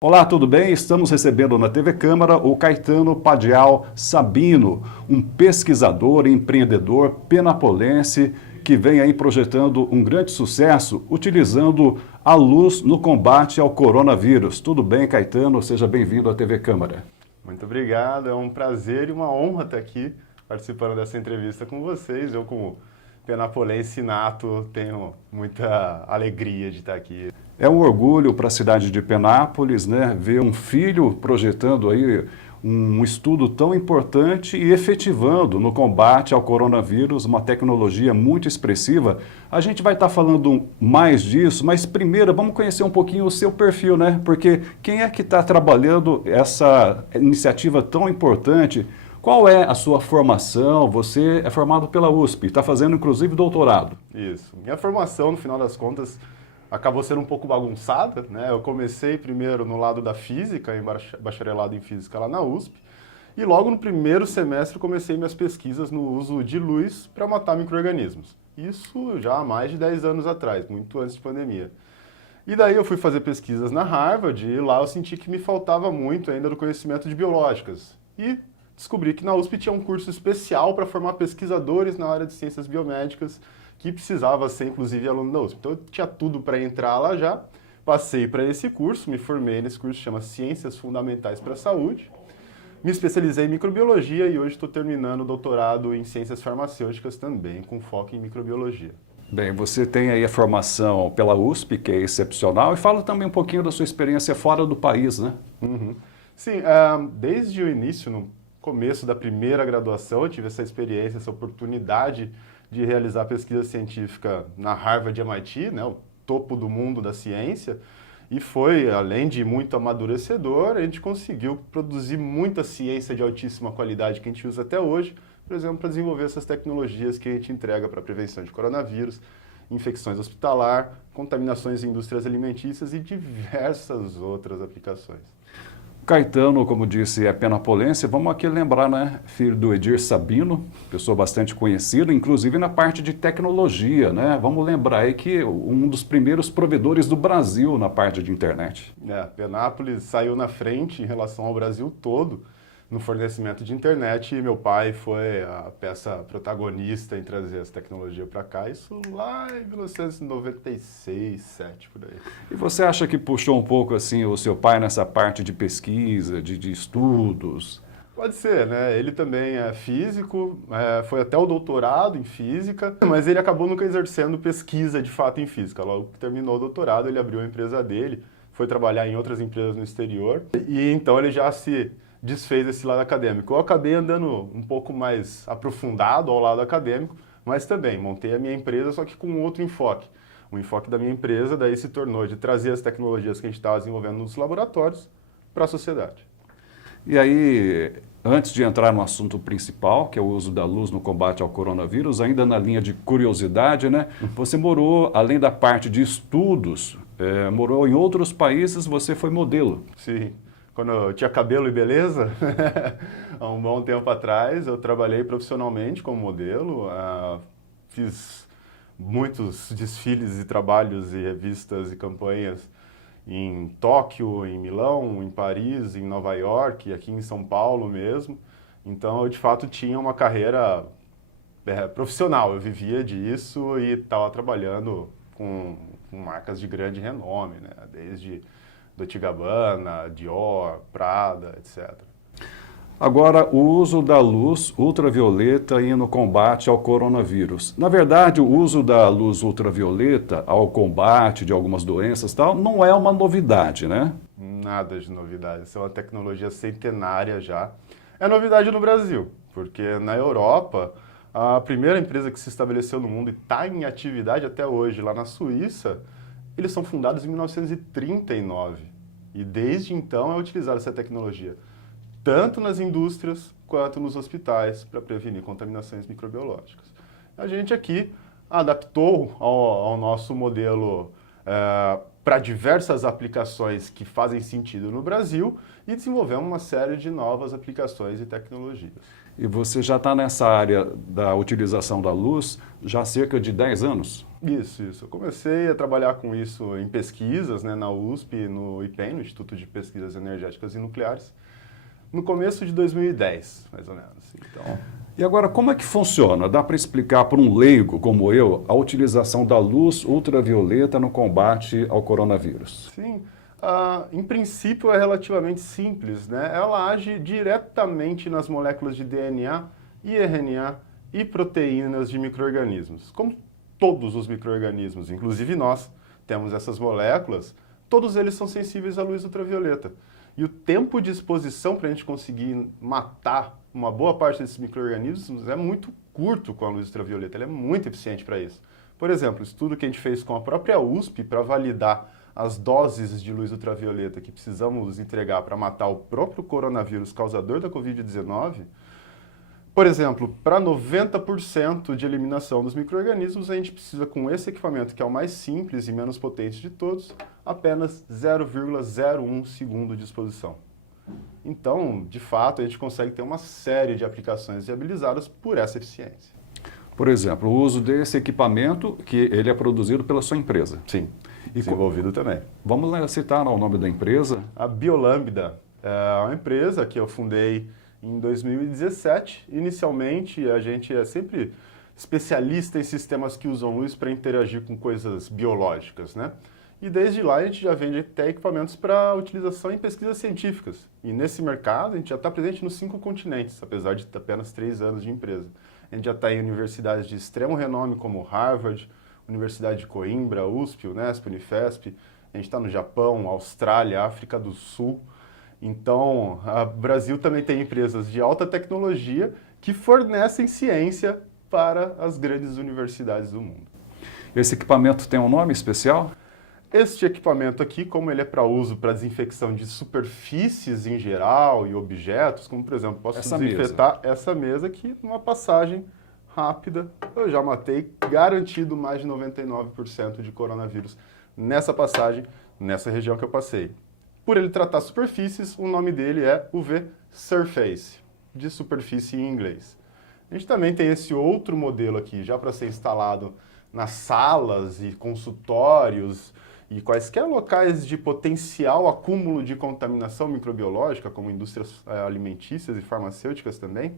Olá, tudo bem? Estamos recebendo na TV Câmara o Caetano Padial Sabino, um pesquisador e empreendedor penapolense que vem aí projetando um grande sucesso utilizando a luz no combate ao coronavírus. Tudo bem, Caetano? Seja bem-vindo à TV Câmara. Muito obrigado, é um prazer e uma honra estar aqui participando dessa entrevista com vocês. Eu, como penapolense nato, tenho muita alegria de estar aqui. É um orgulho para a cidade de Penápolis, né, ver um filho projetando aí um estudo tão importante e efetivando no combate ao coronavírus, uma tecnologia muito expressiva. A gente vai estar falando mais disso, mas primeiro vamos conhecer um pouquinho o seu perfil, né? Porque quem é que está trabalhando essa iniciativa tão importante? Qual é a sua formação? Você é formado pela USP, está fazendo inclusive doutorado. Isso. Minha formação, no final das contas, acabou sendo um pouco bagunçada, né? Eu comecei primeiro no lado da física, em bacharelado em física lá na USP, e logo no primeiro semestre comecei minhas pesquisas no uso de luz para matar micro-organismos. Isso já há mais de 10 anos atrás, muito antes de pandemia. E daí eu fui fazer pesquisas na Harvard e lá eu senti que me faltava muito ainda do conhecimento de biológicas. E descobri que na USP tinha um curso especial para formar pesquisadores na área de ciências biomédicas, que precisava ser, inclusive, aluno da USP. Então, eu tinha tudo para entrar lá já, passei para esse curso, me formei nesse curso, chama Ciências Fundamentais para a Saúde, me especializei em microbiologia e hoje estou terminando o doutorado em ciências farmacêuticas também, com foco em microbiologia. Bem, você tem aí a formação pela USP, que é excepcional, e fala também um pouquinho da sua experiência fora do país, né? Uhum. Sim, desde o início, no começo da primeira graduação, eu tive essa experiência, essa oportunidade de realizar pesquisa científica na Harvard e MIT, né, o topo do mundo da ciência, e foi, além de muito amadurecedor, a gente conseguiu produzir muita ciência de altíssima qualidade que a gente usa até hoje, por exemplo, para desenvolver essas tecnologias que a gente entrega para a prevenção de coronavírus, infecções hospitalar, contaminações em indústrias alimentícias e diversas outras aplicações. Caetano, como disse, é penapolense. Vamos aqui lembrar, né? Filho do Edir Sabino, pessoa bastante conhecida, inclusive na parte de tecnologia, né? Vamos lembrar aí que um dos primeiros provedores do Brasil na parte de internet. Penápolis saiu na frente em relação ao Brasil todo no fornecimento de internet e meu pai foi a peça protagonista em trazer essa tecnologia para cá, isso lá em 1996, 7 por aí. E você acha que puxou um pouco assim o seu pai nessa parte de pesquisa, de estudos? Pode ser, né? Ele também é físico, foi até o doutorado em física, mas ele acabou nunca exercendo pesquisa de fato em física. Logo que terminou o doutorado, ele abriu a empresa dele, foi trabalhar em outras empresas no exterior e então ele já se desfez desse lado acadêmico. Eu acabei andando um pouco mais aprofundado ao lado acadêmico, mas também montei a minha empresa, só que com outro enfoque. O enfoque da minha empresa daí se tornou de trazer as tecnologias que a gente estava desenvolvendo nos laboratórios para a sociedade. E aí, antes de entrar no assunto principal, que é o uso da luz no combate ao coronavírus, ainda na linha de curiosidade, né? Você morou, além da parte de estudos, morou em outros países, você foi modelo. Sim. Quando eu tinha cabelo e beleza, há um bom tempo atrás, eu trabalhei profissionalmente como modelo, fiz muitos desfiles e trabalhos e revistas e campanhas em Tóquio, em Milão, em Paris, em Nova York, aqui em São Paulo mesmo. Então, eu de fato tinha uma carreira profissional, eu vivia disso e estava trabalhando com marcas de grande renome, né? Desde Dolce & Gabbana, Dior, Prada, etc. Agora, o uso da luz ultravioleta aí no combate ao coronavírus. Na verdade, o uso da luz ultravioleta ao combate de algumas doenças e tal, não é uma novidade, né? Nada de novidade, isso é uma tecnologia centenária já. É novidade no Brasil, porque na Europa, a primeira empresa que se estabeleceu no mundo e está em atividade até hoje, lá na Suíça, eles são fundados em 1939 e desde então é utilizada essa tecnologia, tanto nas indústrias quanto nos hospitais, para prevenir contaminações microbiológicas. A gente aqui adaptou ao nosso modelo para diversas aplicações que fazem sentido no Brasil e desenvolvemos uma série de novas aplicações e tecnologias. E você já está nessa área da utilização da luz já há cerca de 10 anos? Isso. Eu comecei a trabalhar com isso em pesquisas, né, na USP, no IPEN, no Instituto de Pesquisas Energéticas e Nucleares, no começo de 2010, mais ou menos. Então, E agora, como é que funciona? Dá para explicar para um leigo como eu a utilização da luz ultravioleta no combate ao coronavírus? sim, em princípio é relativamente simples, né? Ela age diretamente nas moléculas de DNA e RNA e proteínas de micro-organismos. Como todos os micro-organismos, inclusive nós, temos essas moléculas, todos eles são sensíveis à luz ultravioleta. E o tempo de exposição para a gente conseguir matar uma boa parte desses micro-organismos é muito curto com a luz ultravioleta, ele é muito eficiente para isso. Por exemplo, o estudo que a gente fez com a própria USP para validar as doses de luz ultravioleta que precisamos entregar para matar o próprio coronavírus causador da Covid-19, por exemplo, para 90% de eliminação dos micro-organismos, a gente precisa, com esse equipamento, que é o mais simples e menos potente de todos, apenas 0,01 segundo de exposição. Então, de fato, a gente consegue ter uma série de aplicações viabilizadas por essa eficiência. Por exemplo, o uso desse equipamento, que ele é produzido pela sua empresa. Sim, E desenvolvido também. Vamos lá citar o nome da empresa. A Biolambda é uma empresa que eu fundei em 2017. Inicialmente, a gente é sempre especialista em sistemas que usam luz para interagir com coisas biológicas, né? E desde lá a gente já vende até equipamentos para utilização em pesquisas científicas. E nesse mercado a gente já está presente nos 5 continentes, apesar de ter apenas 3 anos de empresa. A gente já está em universidades de extremo renome como Harvard, Universidade de Coimbra, USP, Unesp, Unifesp. A gente está no Japão, Austrália, África do Sul. Então, o Brasil também tem empresas de alta tecnologia que fornecem ciência para as grandes universidades do mundo. Esse equipamento tem um nome especial? Este equipamento aqui, como ele é para uso para desinfecção de superfícies em geral e objetos, como por exemplo, posso desinfetar essa mesa aqui numa passagem rápida, eu já matei garantido mais de 99% de coronavírus nessa passagem, nessa região que eu passei. Por ele tratar superfícies, o nome dele é UV Surface, de superfície em inglês. A gente também tem esse outro modelo aqui, já para ser instalado nas salas e consultórios e quaisquer locais de potencial acúmulo de contaminação microbiológica, como indústrias alimentícias e farmacêuticas também.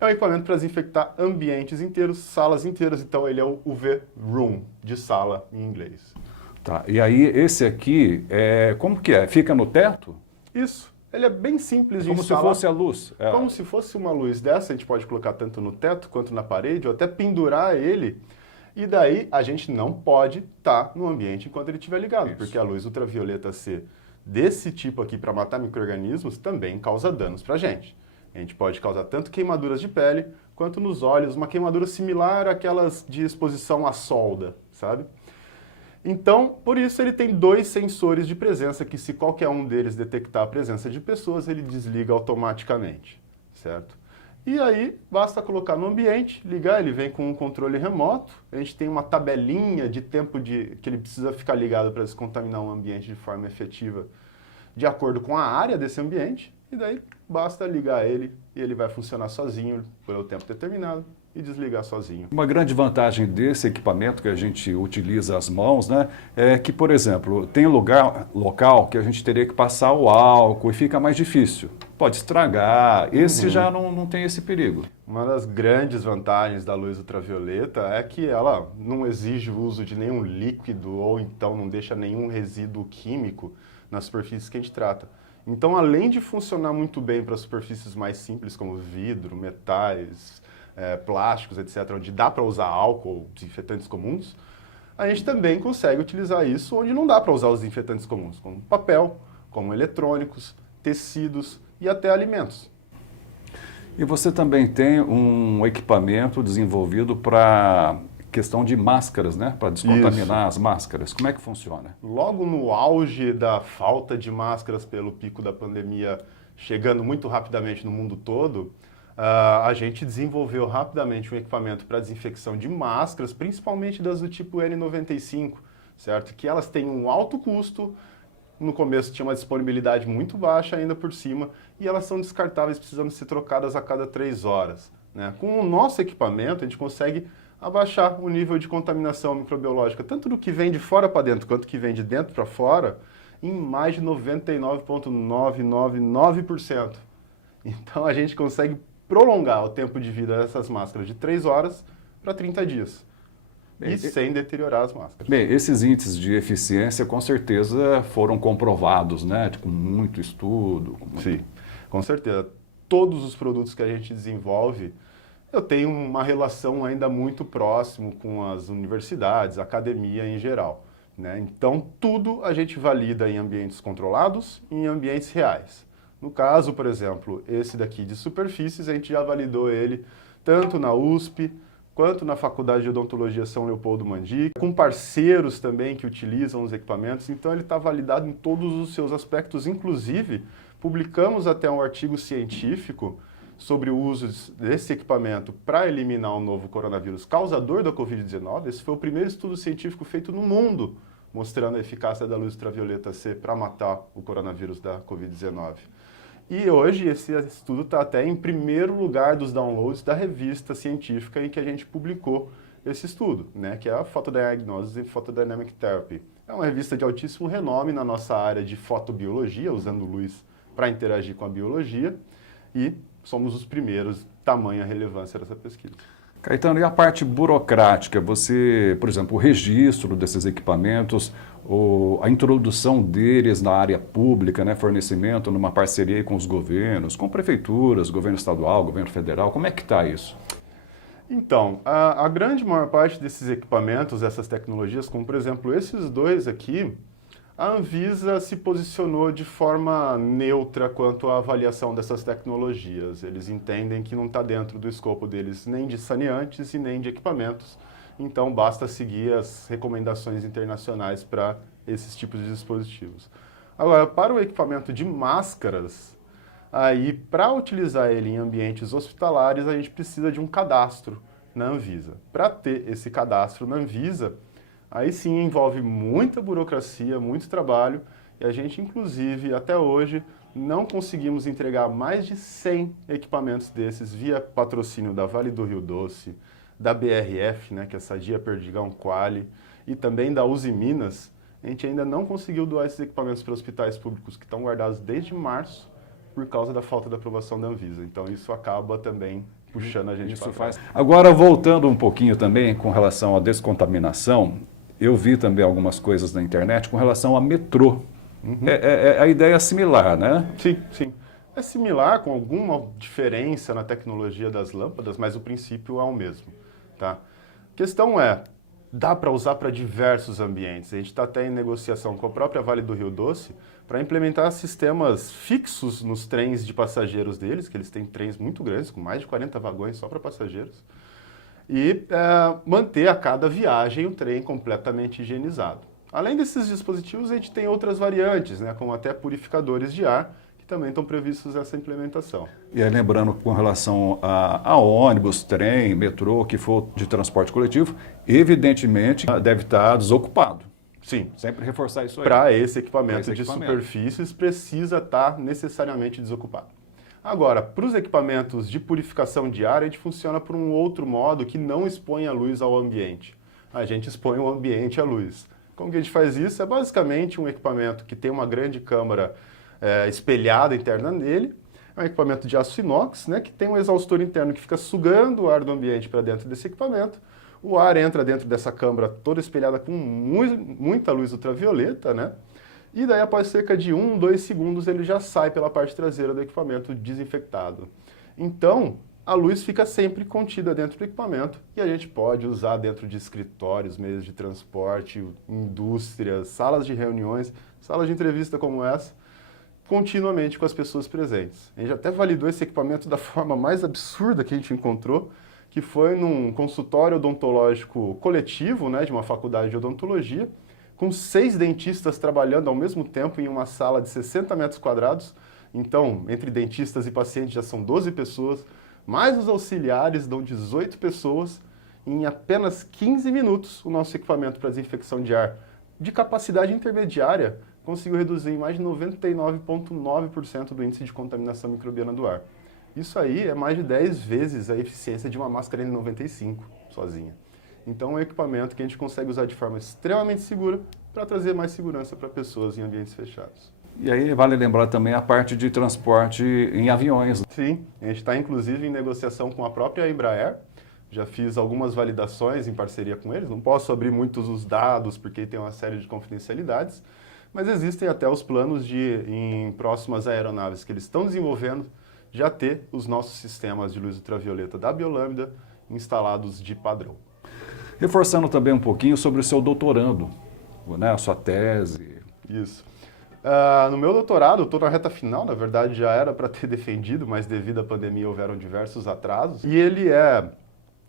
É um equipamento para desinfectar ambientes inteiros, salas inteiras, então ele é o UV Room, de sala em inglês. Tá, e aí esse aqui, como que é? Fica no teto? Isso, ele é bem simples de Como instalar. se fosse a luz. Como se fosse uma luz dessa, a gente pode colocar tanto no teto quanto na parede, ou até pendurar ele, e daí a gente não pode estar no ambiente enquanto ele estiver ligado, Isso. porque a luz ultravioleta C desse tipo aqui para matar micro-organismos também causa danos para a gente. A gente pode causar tanto queimaduras de pele, quanto nos olhos, uma queimadura similar àquelas de exposição à solda, sabe? Então, por isso ele tem 2 sensores de presença que, se qualquer um deles detectar a presença de pessoas, ele desliga automaticamente, certo? E aí, basta colocar no ambiente, ligar, ele vem com um controle remoto, a gente tem uma tabelinha de tempo que ele precisa ficar ligado para descontaminar um ambiente de forma efetiva, de acordo com a área desse ambiente, e daí basta ligar ele e ele vai funcionar sozinho por um tempo determinado e desligar sozinho. Uma grande vantagem desse equipamento que a gente utiliza as mãos, né, é que, por exemplo, tem local que a gente teria que passar o álcool e fica mais difícil. Pode estragar, esse já não tem esse perigo. Uma das grandes vantagens da luz ultravioleta é que ela não exige o uso de nenhum líquido ou então não deixa nenhum resíduo químico nas superfícies que a gente trata. Então, além de funcionar muito bem para superfícies mais simples como vidro, metais, plásticos, etc., onde dá para usar álcool ou desinfetantes comuns, a gente também consegue utilizar isso onde não dá para usar os desinfetantes comuns, como papel, como eletrônicos, tecidos e até alimentos. E você também tem um equipamento desenvolvido para questão de máscaras, né? Para descontaminar as máscaras. Como é que funciona? Logo no auge da falta de máscaras pelo pico da pandemia, chegando muito rapidamente no mundo todo, a gente desenvolveu rapidamente um equipamento para desinfecção de máscaras, principalmente das do tipo N95, certo? Que elas têm um alto custo, no começo tinha uma disponibilidade muito baixa ainda por cima, e elas são descartáveis, precisando ser trocadas a cada 3 horas. Né? Com o nosso equipamento, a gente consegue abaixar o nível de contaminação microbiológica, tanto do que vem de fora para dentro, quanto do que vem de dentro para fora, em mais de 99,999%. Então a gente consegue prolongar o tempo de vida dessas máscaras de 3 horas para 30 dias. E sem deteriorar as máscaras. Bem, esses índices de eficiência com certeza foram comprovados, né? Com muito estudo. Sim, com certeza. Todos os produtos que a gente desenvolve, eu tenho uma relação ainda muito próxima com as universidades, a academia em geral. Né? Então, tudo a gente valida em ambientes controlados e em ambientes reais. No caso, por exemplo, esse daqui de superfícies, a gente já validou ele tanto na USP, quanto na Faculdade de Odontologia São Leopoldo Mandica, com parceiros também que utilizam os equipamentos. Então, ele está validado em todos os seus aspectos. Inclusive, publicamos até um artigo científico sobre o uso desse equipamento para eliminar o novo coronavírus causador da Covid-19. Esse foi o primeiro estudo científico feito no mundo, mostrando a eficácia da luz ultravioleta C para matar o coronavírus da Covid-19. E hoje esse estudo está até em primeiro lugar dos downloads da revista científica em que a gente publicou esse estudo, né, que é a Photodiagnosis and Photodynamic Therapy. É uma revista de altíssimo renome na nossa área de fotobiologia, usando luz para interagir com a biologia, e somos os primeiros, tamanha relevância dessa pesquisa. Caetano, e a parte burocrática? Você, por exemplo, o registro desses equipamentos, a introdução deles na área pública, né, fornecimento numa parceria com os governos, com prefeituras, governo estadual, governo federal, como é que está isso? Então, a grande maior parte desses equipamentos, essas tecnologias, como por exemplo esses dois aqui, a Anvisa se posicionou de forma neutra quanto à avaliação dessas tecnologias. Eles entendem que não está dentro do escopo deles nem de saneantes e nem de equipamentos, então basta seguir as recomendações internacionais para esses tipos de dispositivos. Agora, para o equipamento de máscaras, aí para utilizar ele em ambientes hospitalares, a gente precisa de um cadastro na Anvisa. Para ter esse cadastro na Anvisa, aí sim envolve muita burocracia, muito trabalho, e a gente, inclusive, até hoje, não conseguimos entregar mais de 100 equipamentos desses via patrocínio da Vale do Rio Doce, da BRF, né, que é Sadia Perdigão Quali, e também da Uzi Minas. A gente ainda não conseguiu doar esses equipamentos para hospitais públicos que estão guardados desde março por causa da falta da aprovação da Anvisa. Então isso acaba também puxando a gente para trás. Agora, voltando um pouquinho também com relação à descontaminação, eu vi também algumas coisas na internet com relação a metrô. A ideia é similar, né? Sim, sim. É similar, com alguma diferença na tecnologia das lâmpadas, mas o princípio é o mesmo. Tá? A questão é, dá para usar para diversos ambientes. A gente está até em negociação com a própria Vale do Rio Doce para implementar sistemas fixos nos trens de passageiros deles, que eles têm trens muito grandes, com mais de 40 vagões só para passageiros, e manter a cada viagem o trem completamente higienizado. Além desses dispositivos, a gente tem outras variantes, né, como até purificadores de ar, que também estão previstos nessa implementação. E aí, lembrando, com relação a ônibus, trem, metrô, que for de transporte coletivo, evidentemente deve estar desocupado. Sim. Sempre reforçar isso aí. Para esse equipamento de superfícies, precisa estar necessariamente desocupado. Agora, para os equipamentos de purificação de ar, a gente funciona por um outro modo que não expõe a luz ao ambiente. A gente expõe o ambiente à luz. Como que a gente faz isso? É basicamente um equipamento que tem uma grande câmara espelhada interna nele. É um equipamento de aço inox, né, que tem um exaustor interno que fica sugando o ar do ambiente para dentro desse equipamento. O ar entra dentro dessa câmara toda espelhada com muita luz ultravioleta, né? E daí, após cerca de 1, 2 segundos, ele já sai pela parte traseira do equipamento desinfectado. Então, a luz fica sempre contida dentro do equipamento e a gente pode usar dentro de escritórios, meios de transporte, indústrias, salas de reuniões, salas de entrevista como essa, continuamente com as pessoas presentes. A gente até validou esse equipamento da forma mais absurda que a gente encontrou, que foi num consultório odontológico coletivo, né, de uma faculdade de odontologia, com 6 dentistas trabalhando ao mesmo tempo em uma sala de 60 metros quadrados. Então, entre dentistas e pacientes já são 12 pessoas, mais os auxiliares dão 18 pessoas. Em apenas 15 minutos, o nosso equipamento para desinfecção de ar de capacidade intermediária conseguiu reduzir em mais de 99,9% do índice de contaminação microbiana do ar. Isso aí é mais de 10 vezes a eficiência de uma máscara N95 sozinha. Então é um equipamento que a gente consegue usar de forma extremamente segura para trazer mais segurança para pessoas em ambientes fechados. E aí vale lembrar também a parte de transporte em aviões. Sim, a gente está inclusive em negociação com a própria Embraer. Já fiz algumas validações em parceria com eles. Não posso abrir muitos os dados porque tem uma série de confidencialidades, mas existem até os planos de, em próximas aeronaves que eles estão desenvolvendo, já ter os nossos sistemas de luz ultravioleta da Biolambda instalados de padrão. Reforçando também um pouquinho sobre o seu doutorando, né, a sua tese. Isso. No meu doutorado, eu estou na reta final, na verdade já era para ter defendido, mas devido à pandemia houveram diversos atrasos. E ele é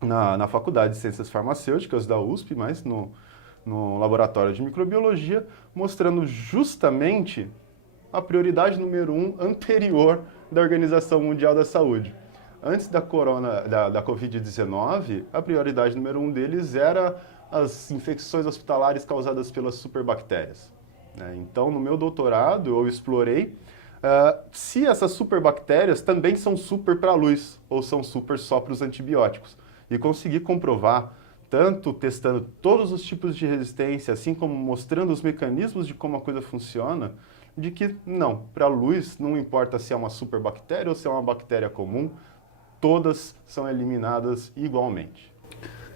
na Faculdade de Ciências Farmacêuticas da USP, mas no Laboratório de Microbiologia, mostrando justamente a prioridade número 1 anterior da Organização Mundial da Saúde. Antes da Covid-19, a prioridade número 1 deles era as infecções hospitalares causadas pelas superbactérias. Então, no meu doutorado, eu explorei se essas superbactérias também são super para a luz ou são super só para os antibióticos. E consegui comprovar, tanto testando todos os tipos de resistência, assim como mostrando os mecanismos de como a coisa funciona, de que não, para a luz, não importa se é uma superbactéria ou se é uma bactéria comum, todas são eliminadas igualmente.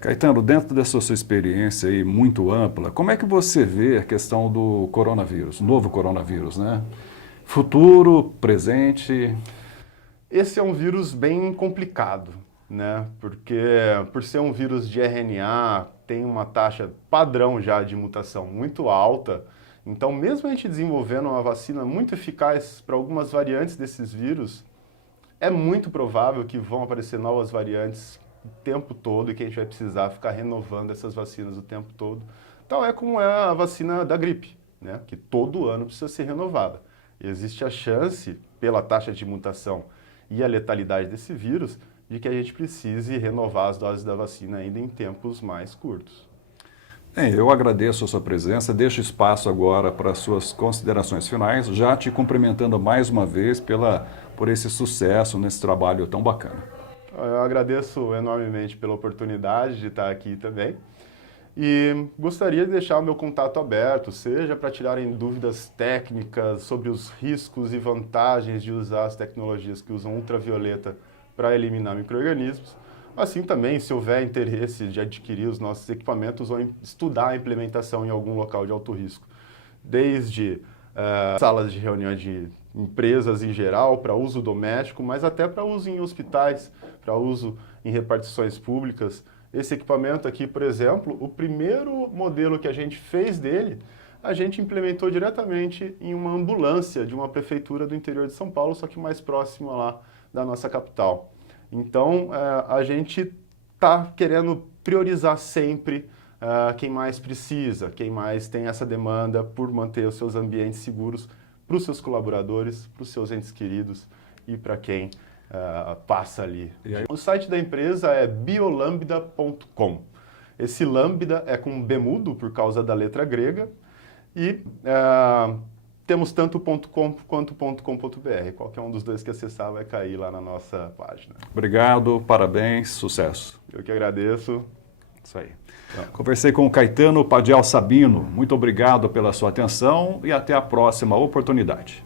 Caetano, dentro dessa sua experiência aí muito ampla, como é que você vê a questão do coronavírus, novo coronavírus, né? Futuro, presente? Esse é um vírus bem complicado, né? Porque por ser um vírus de RNA, tem uma taxa padrão já de mutação muito alta. Então, mesmo a gente desenvolvendo uma vacina muito eficaz para algumas variantes desses vírus, é muito provável que vão aparecer novas variantes o tempo todo e que a gente vai precisar ficar renovando essas vacinas o tempo todo. Tal é como é a vacina da gripe, né? Que todo ano precisa ser renovada. E existe a chance, pela taxa de mutação e a letalidade desse vírus, de que a gente precise renovar as doses da vacina ainda em tempos mais curtos. Eu agradeço a sua presença, deixo espaço agora para as suas considerações finais, já te cumprimentando mais uma vez por esse sucesso nesse trabalho tão bacana. Eu agradeço enormemente pela oportunidade de estar aqui também e gostaria de deixar o meu contato aberto, seja para tirarem dúvidas técnicas sobre os riscos e vantagens de usar as tecnologias que usam ultravioleta para eliminar micro-organismos, assim também, se houver interesse de adquirir os nossos equipamentos ou estudar a implementação em algum local de alto risco, desde salas de reunião de empresas em geral, para uso doméstico, mas até para uso em hospitais, para uso em repartições públicas. Esse equipamento aqui, por exemplo, o primeiro modelo que a gente fez dele, a gente implementou diretamente em uma ambulância de uma prefeitura do interior de São Paulo, só que mais próxima lá da nossa capital. Então, a gente está querendo priorizar sempre quem mais precisa, quem mais tem essa demanda por manter os seus ambientes seguros para os seus colaboradores, para os seus entes queridos e para quem passa ali. O site da empresa é biolambda.com. Esse lambda é com B mudo por causa da letra grega e temos tanto .com quanto .com.br. Qualquer um dos dois que acessar vai cair lá na nossa página. Obrigado, parabéns, sucesso. Eu que agradeço. Isso aí. Conversei com o Caetano Padial Sabino. Muito obrigado pela sua atenção e até a próxima oportunidade.